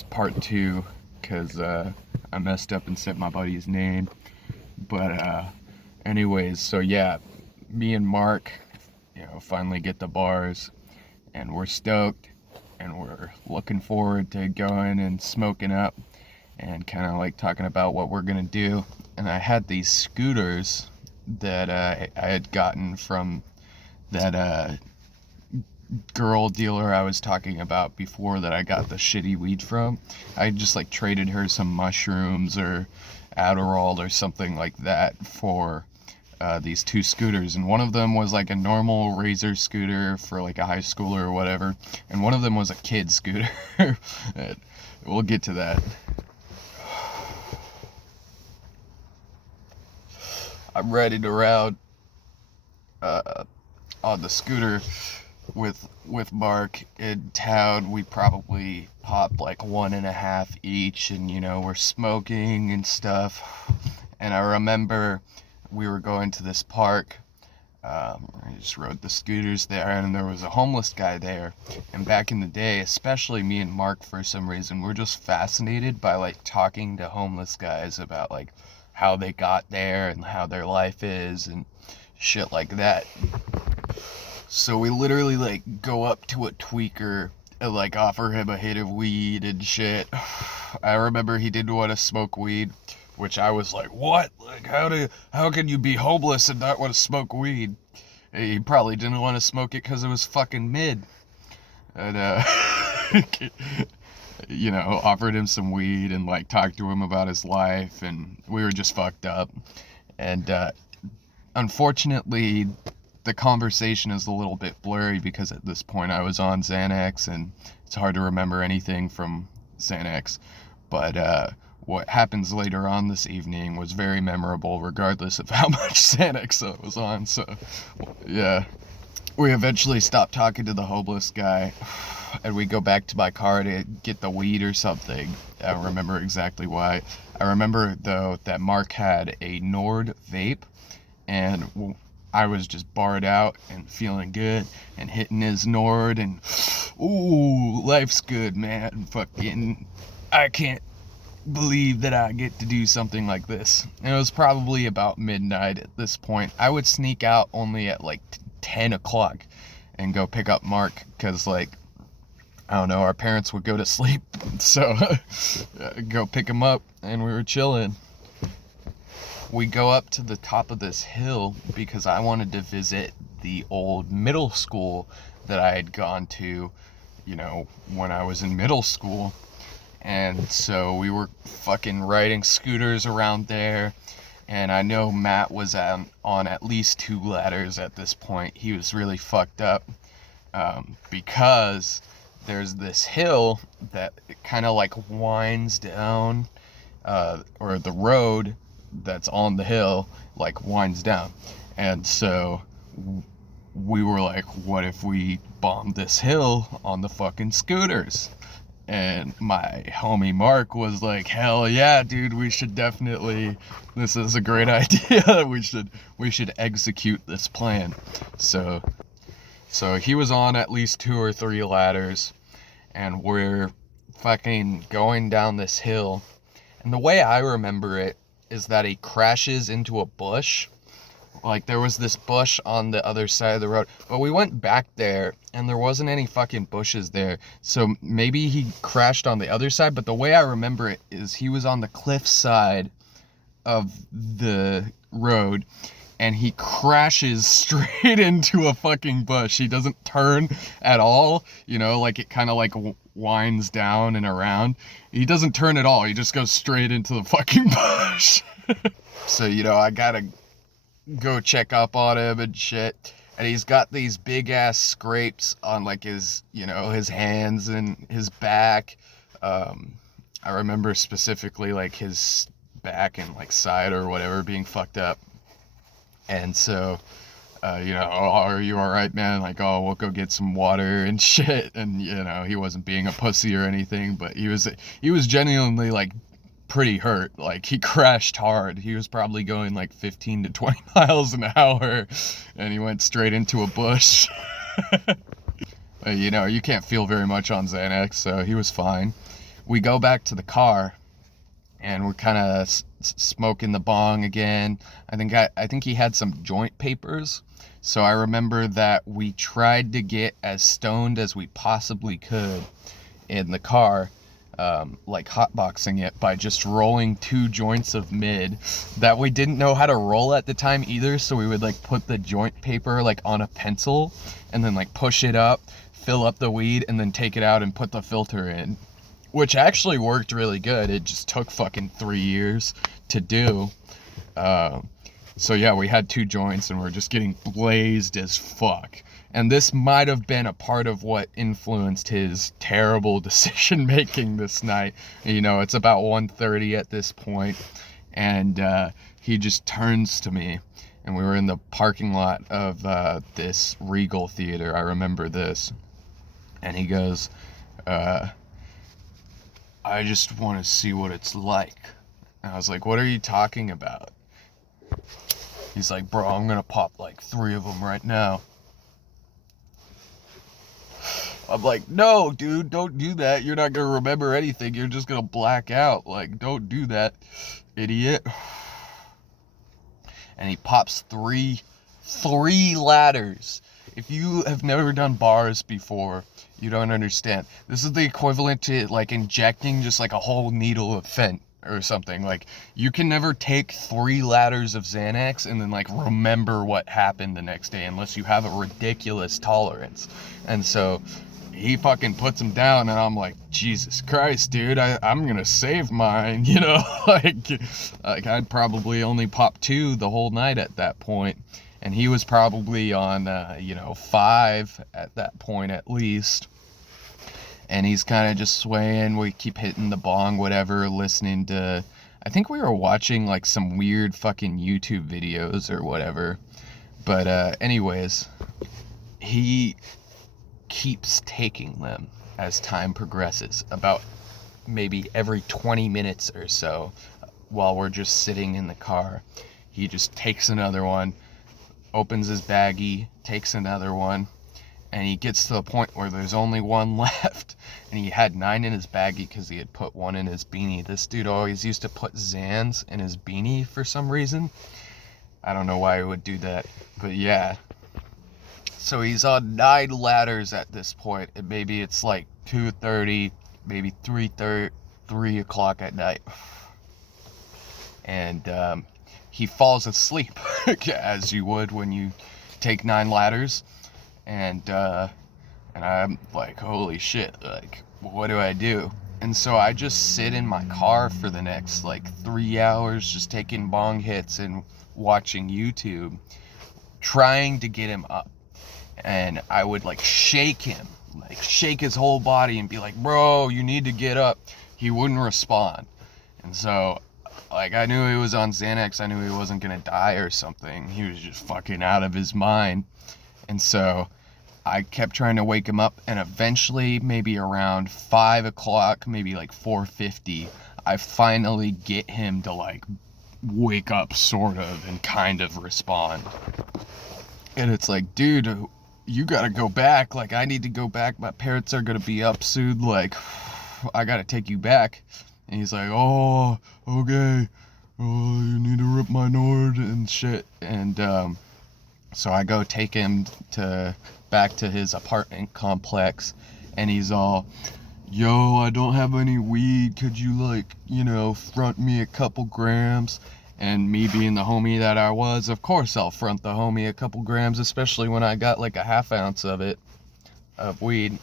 It's part two, because I messed up and sent my buddy his name. But anyways, so yeah, me and Mark, finally get the bars, and we're stoked, and we're looking forward to going and smoking up, and kind of like talking about what we're gonna do. And I had these scooters that I had gotten from that girl dealer I was talking about before that I got the shitty weed from. I just like traded her some mushrooms or Adderall or something like that for these two scooters, and one of them was like a normal razor scooter for like a high schooler or whatever, and one of them was a kid scooter. We'll get to that. I'm riding around on the scooter with Mark in town. We probably popped like one and a half each, and we're smoking and stuff. And I remember we were going to this park. I just rode the scooters there, and there was a homeless guy there. And back in the day, especially me and Mark, for some reason, we're just fascinated by like talking to homeless guys about like how they got there and how their life is and shit like that. So we literally like go up to a tweaker and like offer him a hit of weed and shit. I remember he didn't want to smoke weed, which I was like, what? Like how can you be homeless and not want to smoke weed? He probably didn't want to smoke it because it was fucking mid. And offered him some weed and like talked to him about his life, and we were just fucked up. And unfortunately, the conversation is a little bit blurry because at this point I was on Xanax, and it's hard to remember anything from Xanax. But what happens later on this evening was very memorable, regardless of how much Xanax I was on. So, yeah. We eventually stopped talking to the homeless guy, and we go back to my car to get the weed or something. I don't remember exactly why. I remember, though, that Mark had a Nord vape, and I was just barred out and feeling good and hitting his Nord, and ooh, life's good, man. Fucking, I can't believe that I get to do something like this. And it was probably about midnight at this point. I would sneak out only at like 10 o'clock and go pick up Mark, because like, I don't know, our parents would go to sleep. So go pick him up, and we were chilling. We go up to the top of this hill because I wanted to visit the old middle school that I had gone to, when I was in middle school. And so we were fucking riding scooters around there. And I know Matt was on at least 2 ladders at this point. He was really fucked up because there's this hill that kind of like winds down, or the road that's on the hill like winds down. And so we were like, what if we bombed this hill on the fucking scooters? And my homie Mark was like, hell yeah, dude, we should definitely, this is a great idea. we should execute this plan. So he was on at least 2 or 3 ladders, and we're fucking going down this hill. And the way I remember it is that he crashes into a bush. Like, there was this bush on the other side of the road, but we went back there and there wasn't any fucking bushes there. So maybe he crashed on the other side, but the way I remember it is he was on the cliff side of the road, and he crashes straight into a fucking bush. He doesn't turn at all, like it kind of like winds down and around. He doesn't turn at all. He just goes straight into the fucking bush. So, I gotta go check up on him and shit. And he's got these big ass scrapes on like his, his hands and his back. I remember specifically like his back and like side or whatever being fucked up. And so, oh, are you all right, man? Like, oh, we'll go get some water and shit. And, he wasn't being a pussy or anything, but he was genuinely like pretty hurt. Like, he crashed hard. He was probably going like 15 to 20 miles an hour, and he went straight into a bush. You can't feel very much on Xanax, so he was fine. we go back to the car, and we're kind of smoking the bong again. I think he had some joint papers. So I remember that we tried to get as stoned as we possibly could in the car, like hotboxing it by just rolling 2 joints of mid that we didn't know how to roll at the time either. So we would like put the joint paper like on a pencil and then like push it up, fill up the weed, and then take it out and put the filter in, which actually worked really good. It just took fucking 3 years to do. So yeah, we had 2 joints and we're just getting blazed as fuck. And this might have been a part of what influenced his terrible decision making this night. You know, it's about 1:30 at this point, and he just turns to me, and we were in the parking lot of this Regal theater. I remember this. And he goes, I just want to see what it's like. And I was like, what are you talking about? He's like, bro, I'm gonna pop like 3 of them right now. I'm like, no, dude, don't do that. You're not gonna remember anything. You're just gonna black out. Like, don't do that, idiot. And he pops three ladders. If you have never done bars before, you don't understand. This is the equivalent to like injecting just like a whole needle of fent or something. Like, you can never take 3 ladders of Xanax and then like remember what happened the next day unless you have a ridiculous tolerance. And so he fucking puts him down, and I'm like, Jesus Christ, dude, I'm gonna save mine, you know? like I'd probably only pop 2 the whole night at that point, and he was probably on 5 at that point at least. And he's kind of just swaying. We keep hitting the bong, whatever, listening to, I think we were watching like some weird fucking YouTube videos or whatever. But anyways, he keeps taking them as time progresses, about maybe every 20 minutes or so. While we're just sitting in the car, he just takes another one, opens his baggie, takes another one, and he gets to the point where there's only 1 left. And he had 9 in his baggie because he had put 1 in his beanie. This dude always used to put Xans in his beanie for some reason. I don't know why he would do that, but yeah. So he's on 9 ladders at this point, and maybe it's like 2:30, maybe 3 o'clock at night. And he falls asleep, as you would when you take 9 ladders. And I'm like, holy shit, like, what do I do? And so I just sit in my car for the next like 3 hours, just taking bong hits and watching YouTube, trying to get him up. And I would like shake him, like shake his whole body and be like, bro, you need to get up. He wouldn't respond. And so like, I knew he was on Xanax. I knew he wasn't gonna die or something. He was just fucking out of his mind. And so I kept trying to wake him up, and eventually, maybe around 5 o'clock, maybe like 4:50, I finally get him to like wake up sort of and kind of respond. And it's like, dude, you gotta go back. Like, I need to go back. My parents are gonna be up soon. Like, I gotta take you back. And he's like, oh, okay. Oh, you need to rip my Nord and shit. And so I go take him back to his apartment complex, and he's all, yo, I don't have any weed. Could you like, front me a couple grams? And me being the homie that I was, of course I'll front the homie a couple grams, especially when I got like a half ounce of it, of weed.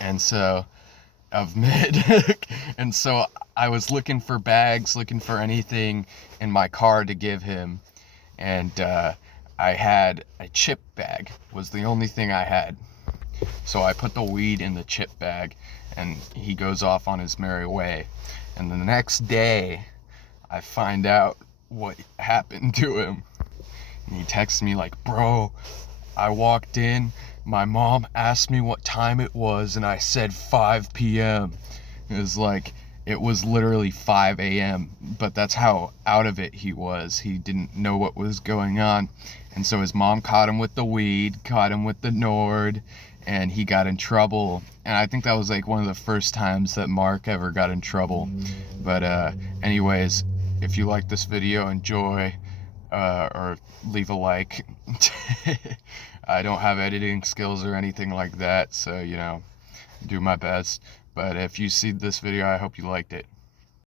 And so, of mid. And so I was looking for bags, looking for anything in my car to give him. And I had a chip bag, was the only thing I had. So I put the weed in the chip bag, and he goes off on his merry way. And the next day, I find out what happened to him. And he texts me like, bro, I walked in, my mom asked me what time it was, and I said 5 p.m. It was literally 5 a.m., but that's how out of it he was. He didn't know what was going on. And so his mom caught him with the weed, caught him with the Nord, and he got in trouble. And I think that was like one of the first times that Mark ever got in trouble. But anyways, if you like this video, enjoy, or leave a like. I don't have editing skills or anything like that, so do my best. But if you see this video, I hope you liked it.